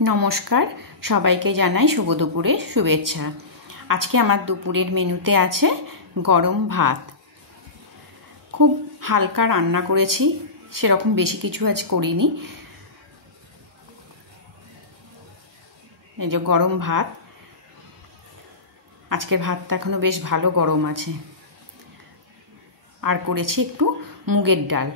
নমস্কার, সবাইকে জানাই শুভ দুপুরের শুভেচ্ছা। আজকে আমার দুপুরের মেনুতে আছে গরম ভাত। খুব হালকা রান্না করেছি, সেরকম বেশি কিছু আজ করিনি। এই যে গরম ভাত, আজকের ভাতটা এখনো বেশ ভালো গরম আছে। আর করেছি একটু মুগের ডাল।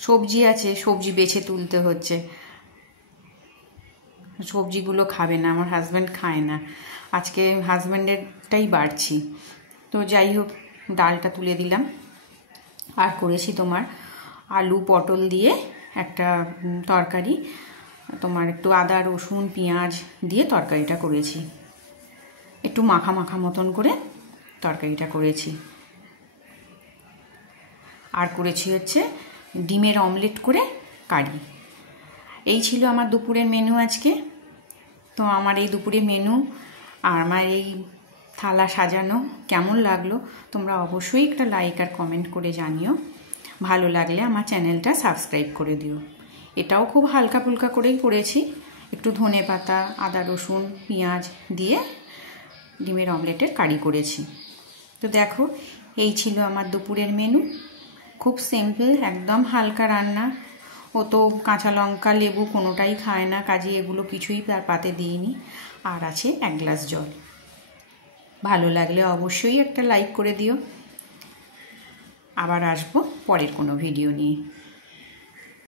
সবজি আছে, সবজি বেছে তুলতে হচ্ছে। সবজিগুলো খাবে না, আমার হাজব্যান্ড খায় না। আজকে হাজব্যান্ডেরটাই বাড়ছি। তো যাই হোক, ডালটা তুলে দিলাম। আর করেছি তোমার আলু পটল দিয়ে একটা তরকারি, তোমার একটু আদা রসুন পেঁয়াজ দিয়ে তরকারিটা করেছি। একটু মাখা মাখা মতন করে তরকারিটা করেছি। আর করেছি হচ্ছে ডিমের অমলেট করে কারি। এই ছিল আমার দুপুরের মেনু আজকে। তো আমার এই দুপুরের মেনু আর আমার এই থালা সাজানো কেমন লাগলো তোমরা অবশ্যই একটা লাইক আর কমেন্ট করে জানিও। ভালো লাগলে আমার চ্যানেলটা সাবস্ক্রাইব করে দিও। এটাও খুব হালকা ফুলকা করেই করেছি, একটু ধনে পাতা আদা রসুন পেঁয়াজ দিয়ে ডিমের অমলেটের কারি করেছি। তো দেখো, এই ছিল আমার দুপুরের মেনু। খুব সিম্পল, একদম হালকা রান্না। ও তো কাঁচা লঙ্কা লেবু কোনোটাই খায় না, কাজে এগুলো কিছুই তার পাতে দিইনি। আর আছে 1 গ্লাস জল। ভালো লাগলে অবশ্যই একটা লাইক করে দিও। আবার আসবো পরের কোনো ভিডিও নিয়ে।